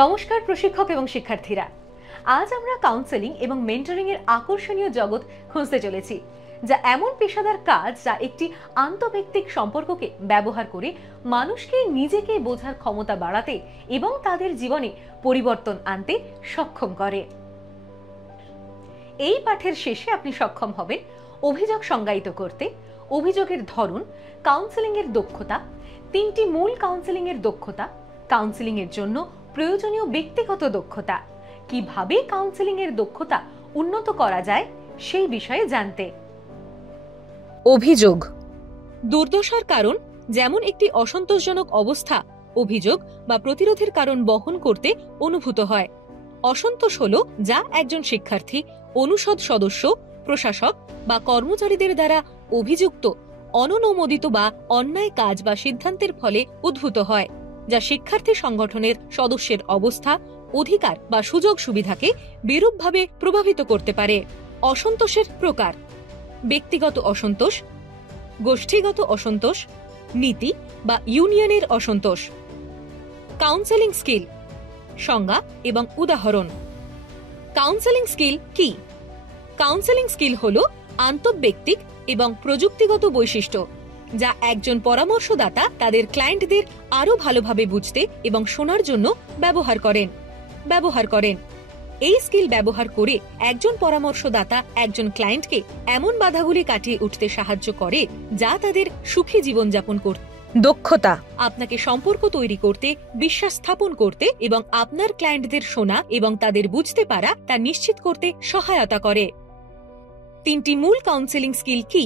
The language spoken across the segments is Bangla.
নমস্কার প্রশিক্ষক এবং শিক্ষার্থীরা, আজ আমরা কাউন্সেলিং এবং মেন্টরিং এর আকর্ষণীয় জগৎ খুঁজতে চলেছি, যা এমন পেশাদার কাজ যা একটি আন্তঃব্যক্তিক সম্পর্ককে ব্যবহার করে মানুষকে নিজেকে বোঝার ক্ষমতা বাড়াতে এবং তাদের জীবনে পরিবর্তন আনতে সক্ষম করে। এই পাঠের শেষে আপনি সক্ষম হবেন অভিযোগ সংজ্ঞায়িত করতে, অভিযোগের ধরন, কাউন্সেলিং এর দক্ষতা, তিনটি মূল কাউন্সেলিং এর দক্ষতা, কাউন্সেলিং এর জন্য প্রয়োজনীয় ব্যক্তিগত দক্ষতা, কিভাবে কাউন্সেলিং এর দক্ষতা উন্নত করা যায় সেই বিষয়ে জানতে। অভিযোগ দুর্দশার কারণ, যেমন একটি অসন্তোষজনক অবস্থা, অভিযোগ বা প্রতিরোধের কারণ বহন করতে অনুভূত হয়। অসন্তোষ হল যা একজন শিক্ষার্থী, অনুষদ সদস্য, প্রশাসক বা কর্মচারীদের দ্বারা অভিযুক্ত অননুমোদিত বা অন্যায় কাজ বা সিদ্ধান্তের ফলে উদ্ভূত হয়, যা শিক্ষার্থী সংগঠনের সদস্যের অবস্থা, অধিকার বা সুযোগ সুবিধাকে বিরূপভাবে প্রভাবিত করতে পারে। অসন্তোষের প্রকার: ব্যক্তিগত অসন্তোষ, গোষ্ঠীগত অসন্তোষ, নীতি বা ইউনিয়নের অসন্তোষ। কাউন্সেলিং স্কিল সংজ্ঞা এবং উদাহরণ। কাউন্সেলিং স্কিল কি? কাউন্সেলিং স্কিল হল আন্তঃব্যক্তিক এবং প্রযুক্তিগত বৈশিষ্ট্য যা একজন পরামর্শদাতা তাদের ক্লায়েন্টদের আরও ভালোভাবে বুঝতে এবং শোনার জন্য ব্যবহার করেন। এই স্কিল ব্যবহার করে একজন পরামর্শদাতা একজন ক্লায়েন্টকে এমন বাধাগুলি কাটিয়ে উঠতে সাহায্য করে যা তাদের সুখী জীবনযাপন করতে। দক্ষতা আপনাকে সম্পর্ক তৈরি করতে, বিশ্বাস স্থাপন করতে এবং আপনার ক্লায়েন্টদের শোনা এবং তাদের বুঝতে পারা তা নিশ্চিত করতে সহায়তা করে। তিনটি মূল কাউন্সেলিং স্কিল কি?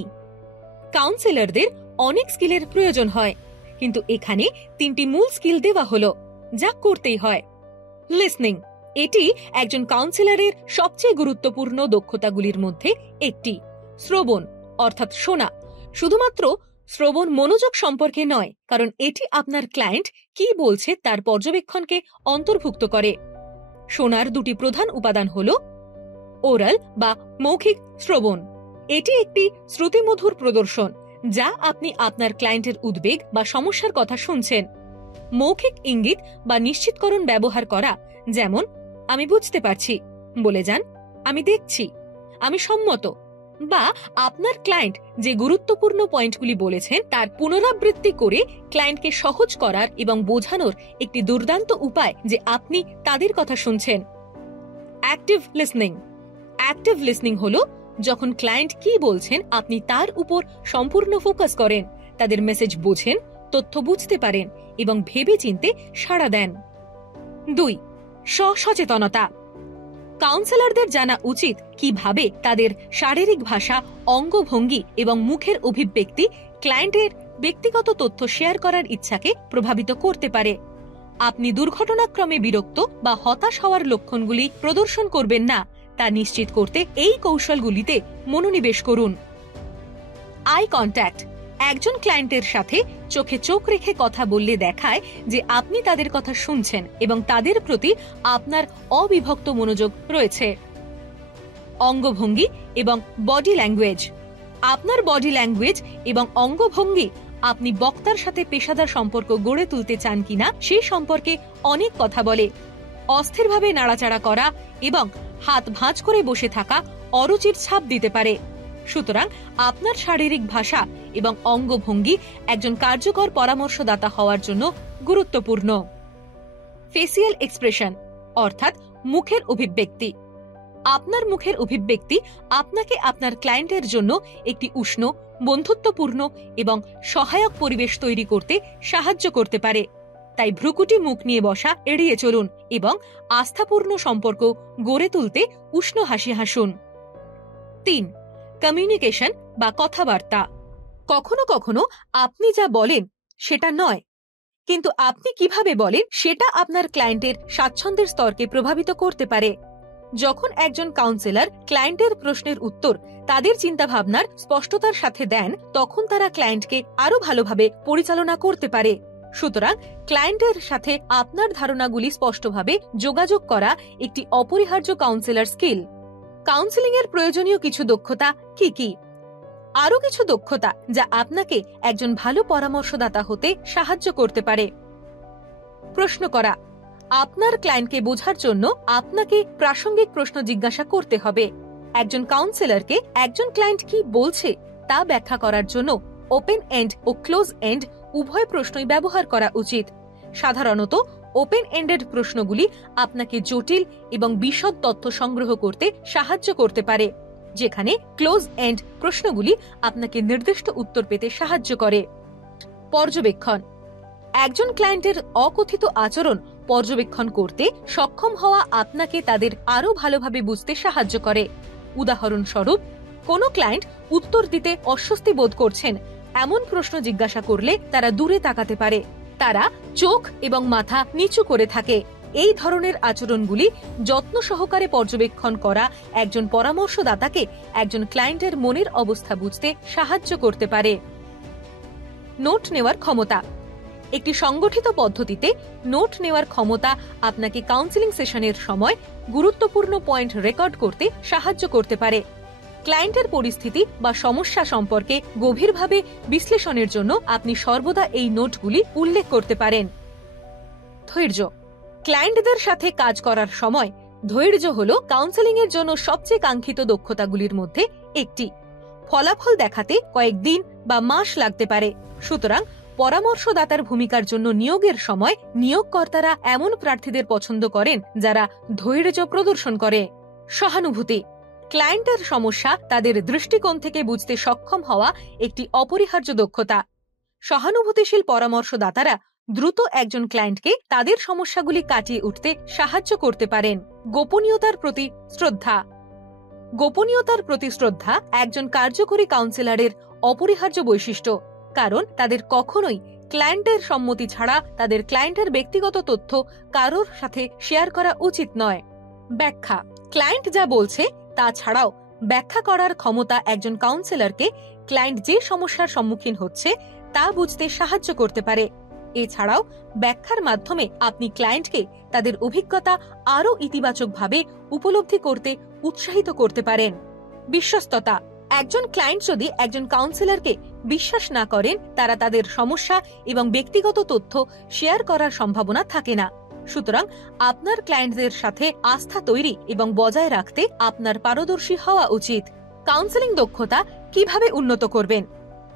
কাউন্সেলরদের অনেক স্কিলের প্রয়োজন হয়, কিন্তু এখানে তিনটি মূল স্কিল দেওয়া হলো যা করতেই হয়। লিসনিং, এটি একজন কাউন্সেলরের সবচেয়ে গুরুত্বপূর্ণ দক্ষতাগুলির মধ্যে একটি। শ্রবণ অর্থাৎ শোনা, শুধুমাত্র শ্রবণ মনোযোগ সম্পর্কে নয়, কারণ এটি আপনার ক্লায়েন্ট কি বলছে তার পর্যবেক্ষণকে অন্তর্ভুক্ত করে। শোনার দুটি প্রধান উপাদান হল ওরাল বা মৌখিক শ্রবণ। এটি একটি শ্রুতিমধুর প্রদর্শন যা আপনি আপনার ক্লায়েন্টের উদ্বেগ বা সমস্যার কথা শুনছেন। মৌখিক ইঙ্গিত বা নিশ্চিতকরণ ব্যবহার করা, যেমন আমি বুঝতে পারছি, বলে যান আমি দেখছি, আমি সম্মত, বা আপনার ক্লায়েন্ট যে গুরুত্বপূর্ণ পয়েন্টগুলি বলেছেন তার পুনরাবৃত্তি করে ক্লায়েন্টকে সহজ করার এবং বোঝানোর একটি দুর্দান্ত উপায় যে আপনি তাদের কথা শুনছেন। Active listening. অ্যাক্টিভ লিসনিং হল যখন ক্লায়েন্ট কি বলছেন আপনি তার উপর সম্পূর্ণ ফোকাস করেন, তাদের মেসেজ বোঝেন, তথ্য বুঝতে পারেন এবং ভেবেচিন্তে সাড়া দেন। 2. সচেতনতা। কাউন্সেলরদের জানা উচিত কিভাবে তাদের শারীরিক ভাষা, অঙ্গভঙ্গি এবং মুখের অভিব্যক্তি ক্লায়েন্টের ব্যক্তিগত তথ্য শেয়ার করার ইচ্ছাকে প্রভাবিত করতে পারে। আপনি দুর্ঘটনাক্রমে বিরক্ত বা হতাশ হওয়ার লক্ষণগুলি প্রদর্শন করবেন না তা নিশ্চিত করতে এই কৌশলগুলিতে মনোনিবেশ করুন। Eye contact. একজন ক্লায়েন্টের সাথে চোখে চোখ রেখে কথা বললে দেখায় যে আপনি তাদের কথা শুনছেন এবং তাদের প্রতি আপনার অবিভক্ত মনোযোগ রয়েছে। অঙ্গভঙ্গি এবং বডি ল্যাঙ্গুয়েজ। আপনার বডি ল্যাঙ্গুয়েজ এবং অঙ্গভঙ্গি আপনি বক্তার সাথে পেশাদার সম্পর্ক গড়ে তুলতে চান কিনা সেই সম্পর্কে অনেক কথা বলে। অস্থিরভাবে নাড়াচাড়া করা এবং হাত ভাঁজ করে বসে থাকা অরুচির ছাপ দিতে পারে। সুতরাং আপনার শারীরিক ভাষা এবং অঙ্গভঙ্গি একজন কার্যকর পরামর্শদাতা হওয়ার জন্য গুরুত্বপূর্ণ। ফেসিয়াল এক্সপ্রেশন অর্থাৎ মুখের অভিব্যক্তি। আপনার মুখের অভিব্যক্তি আপনাকে আপনার ক্লায়েন্টের জন্য একটি উষ্ণ, বন্ধুত্বপূর্ণ এবং সহায়ক পরিবেশ তৈরি করতে সাহায্য করতে পারে। তাই ভ্রুকুটি মুখ নিয়ে বসা এড়িয়ে চলুন এবং আস্থাপূর্ণ সম্পর্ক গড়ে তুলতে উষ্ণ হাসি হাসুন। 3. কমিউনিকেশন বা কথাবার্তা। কখনো কখনো আপনি যা বলেন সেটা নয়, কিন্তু আপনি কিভাবে বলেন সেটা আপনার ক্লায়েন্টের স্বাচ্ছন্দ্যের স্তরকে প্রভাবিত করতে পারে। যখন একজন কাউন্সেলর ক্লায়েন্টের প্রশ্নের উত্তর তাদের চিন্তাভাবনার স্পষ্টতার সাথে দেন, তখন তারা ক্লায়েন্টকে আরো ভালোভাবে পরিচালনা করতে পারে। সুতরাং ক্লায়েন্টের সাথে আপনার ধারণাগুলি স্পষ্টভাবে যোগাযোগ করা একটি অপরিহার্য কাউন্সেলর স্কিল। কাউন্সেলিং এর প্রয়োজনীয় কিছু দক্ষতা কি কি? আরো কিছু দক্ষতা যা আপনাকে একজন ভালো পরামর্শদাতা হতে সাহায্য করতে পারে। প্রশ্ন করা। আপনার ক্লায়েন্টকে বোঝার জন্য আপনাকে প্রাসঙ্গিক প্রশ্ন জিজ্ঞাসা করতে হবে। একজন কাউন্সিলরকে একজন ক্লায়েন্ট কি বলছে তা ব্যাখ্যা করার জন্য ওপেন এন্ড ও ক্লোজ এন্ড উভয় প্রশ্নই ব্যবহার করা উচিত। সাধারণত ওপেন এন্ডেড প্রশ্নগুলি আপনাকে জটিল এবং বিশদ তথ্য সংগ্রহ করতে সাহায্য করতে পারে, যেখানে ক্লোজ এন্ড প্রশ্নগুলি আপনাকে নির্দিষ্ট উত্তর পেতে সাহায্য করে। পর্যবেক্ষণ। একজন ক্লায়েন্টের অকথিত আচরণ পর্যবেক্ষণ করতে সক্ষম হওয়া আপনাকে তাদের আরও ভালোভাবে বুঝতে সাহায্য করে। উদাহরণস্বরূপ, কোনো ক্লায়েন্ট উত্তর দিতে অস্বস্তি বোধ করছেন এমন প্রশ্ন জিজ্ঞাসা করলে তারা দূরে তাকাতে পারে, তারা চোখ এবং মাথা নিচু করে থাকে। এই ধরনের আচরণগুলি যত্ন সহকারে পর্যবেক্ষণ করা একজন পরামর্শদাতাকে একজন ক্লায়েন্টের মনের অবস্থা বুঝতে সাহায্য করতে পারে। নোট নেওয়ার ক্ষমতা। একটি সংগঠিত পদ্ধতিতে নোট নেওয়ার ক্ষমতা আপনাকে কাউন্সেলিং সেশনের সময় গুরুত্বপূর্ণ পয়েন্ট রেকর্ড করতে সাহায্য করতে পারে। ক্লায়েন্টের পরিস্থিতি বা সমস্যা সম্পর্কে গভীরভাবে বিশ্লেষণের জন্য আপনি সর্বদা এই নোটগুলি উল্লেখ করতে পারেন। ধৈর্য। ক্লায়েন্টদের সাথে কাজ করার সময় ধৈর্য হল কাউন্সেলিং এর জন্য সবচেয়ে কাঙ্ক্ষিত দক্ষতাগুলির মধ্যে একটি। ফলাফল দেখাতে কয়েকদিন বা মাস লাগতে পারে, সুতরাং পরামর্শদাতার ভূমিকার জন্য নিয়োগের সময় নিয়োগকর্তারা এমন প্রার্থীদের পছন্দ করেন যারা ধৈর্য প্রদর্শন করে। সহানুভূতি। ক্লায়েন্টের সমস্যা তাদের দৃষ্টিকোণ থেকে বুঝতে সক্ষম হওয়া একটি অপরিহার্য দক্ষতা। সহানুভূতিশীল পরামর্শদাতারা দ্রুত একজন ক্লায়েন্টকে তাদের সমস্যাগুলি কাটিয়ে উঠতে সাহায্য করতে পারেন। গোপনীয়তার প্রতি শ্রদ্ধা। গোপনীয়তার প্রতি শ্রদ্ধা একজন কার্যকরী কাউন্সিলরের অপরিহার্য বৈশিষ্ট্য, কারণ তাদের কখনোই ক্লায়েন্টের সম্মতি ছাড়া তাদের ক্লায়েন্টের ব্যক্তিগত তথ্য কারোর সাথে শেয়ার করা উচিত নয়। ব্যাখ্যা। ক্লায়েন্ট যা বলছে তা ছাড়াও ব্যাখ্যা করার ক্ষমতা একজন কাউন্সিলরকে ক্লায়েন্ট যে সমস্যার সম্মুখীন হচ্ছে তা বুঝতে সাহায্য করতে পারে। এছাড়াও ব্যাখ্যার মাধ্যমে আপনি ক্লায়েন্টকে তাদের অভিজ্ঞতা আরও ইতিবাচকভাবে উপলব্ধি করতে উৎসাহিত করতে পারেন। বিশ্বস্ততা। একজন ক্লায়েন্ট যদি একজন কাউন্সিলরকে বিশ্বাস না করেন, তারা তাদের সমস্যা এবং ব্যক্তিগত তথ্য শেয়ার করার সম্ভাবনা থাকে না। সুতরাং আপনার ক্লায়েন্টদের সাথে আস্থা তৈরি এবং বজায় রাখতে আপনার পারদর্শী হওয়া উচিত। কাউন্সেলিং দক্ষতা কিভাবে উন্নত করবেন?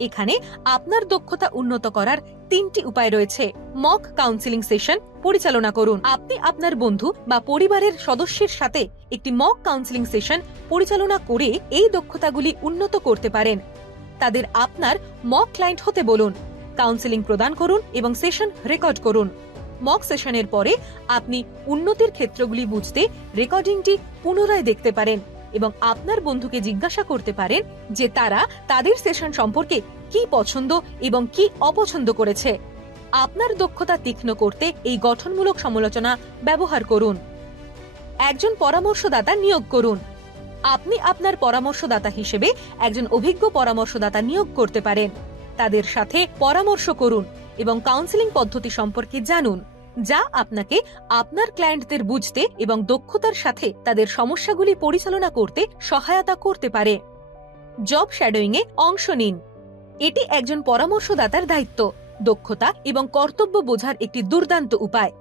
এখানে আপনার দক্ষতা উন্নত করার 3টি উপায় রয়েছে। মক কাউন্সেলিং সেশন পরিচালনা করুন। আপনি আপনার বন্ধু বা পরিবারের সদস্যের সাথে একটি মক কাউন্সেলিং সেশন পরিচালনা করে এই দক্ষতাগুলি উন্নত করতে পারেন। তাদের আপনার মক ক্লায়েন্ট হতে বলুন, কাউন্সেলিং প্রদান করুন এবং সেশন রেকর্ড করুন। মক সেশনের পরে আপনি উন্নতির ক্ষেত্রগুলি বুঝতে রেকর্ডিংটি পুনরায় দেখতে পারেন এবং আপনার বন্ধুকে জিজ্ঞাসা করতে পারেন যে তারা তাদের সেশন সম্পর্কে কি পছন্দ এবং কি অপছন্দ করেছে। আপনার দক্ষতা তীক্ষ্ণ করতে এই গঠনমূলক সমালোচনা ব্যবহার করুন। একজন পরামর্শদাতা নিয়োগ করুন। আপনি আপনার পরামর্শদাতা হিসেবে একজন অভিজ্ঞ পরামর্শদাতা নিয়োগ করতে পারেন। তাদের সাথে পরামর্শ করুন এবং কাউন্সেলিং পদ্ধতি সম্পর্কে জানুন, যা আপনাকে আপনার ক্লায়েন্টদের বুঝতে এবং দক্ষতার সাথে তাদের সমস্যাগুলি পরিচালনা করতে সহায়তা করতে পারে। জব শ্যাডোয়িং এ অংশ নিন। এটি একজন পরামর্শদাতার দায়িত্ব, দক্ষতা এবং কর্তব্য বোঝার একটি দুর্দান্ত উপায়।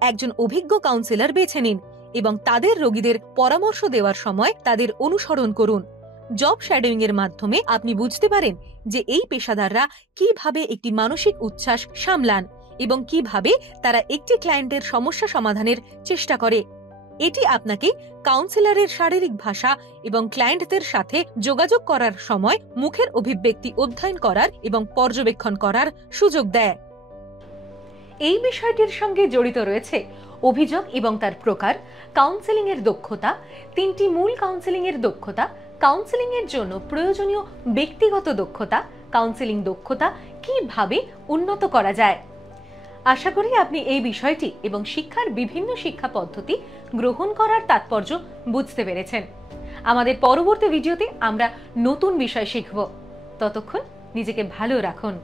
একজন অভিজ্ঞ কাউন্সিলর বেছে নিন এবং তাদের রোগীদের পরামর্শ দেওয়ার সময় তাদের অনুসরণ করুন। জব শ্যাডোয়িং এর মাধ্যমে আপনি বুঝতে পারেন যে এই পেশাদাররা কিভাবে একটি মানসিক উচ্ছ্বাস সামলান এবং কিভাবে তারা একটি ক্লায়েন্টের সমস্যা সমাধানের চেষ্টা করে। এটি আপনাকে কাউন্সিলরের শারীরিক ভাষা এবং ক্লায়েন্টদের সাথে যোগাযোগ করার সময় মুখের অভিব্যক্তি অধ্যয়ন করার এবং পর্যবেক্ষণ করার সুযোগ দেয়। এই বিষয়টির সঙ্গে জড়িত রয়েছে অভিযোগ এবং তার প্রকার, কাউন্সেলিং এর দক্ষতা, 3টি মূল কাউন্সেলিং এর দক্ষতা, কাউন্সেলিং এর জন্য প্রয়োজনীয় ব্যক্তিগত দক্ষতা, কাউন্সেলিং দক্ষতা কিভাবে উন্নত করা যায়। আশা করি আপনি এই বিষয়টি এবং শিক্ষার বিভিন্ন শিক্ষা পদ্ধতি গ্রহণ করার তাৎপর্য বুঝতে পেরেছেন। আমাদের পরবর্তী ভিডিওতে আমরা নতুন বিষয় শিখব। ততক্ষণ নিজেকে ভালো রাখুন।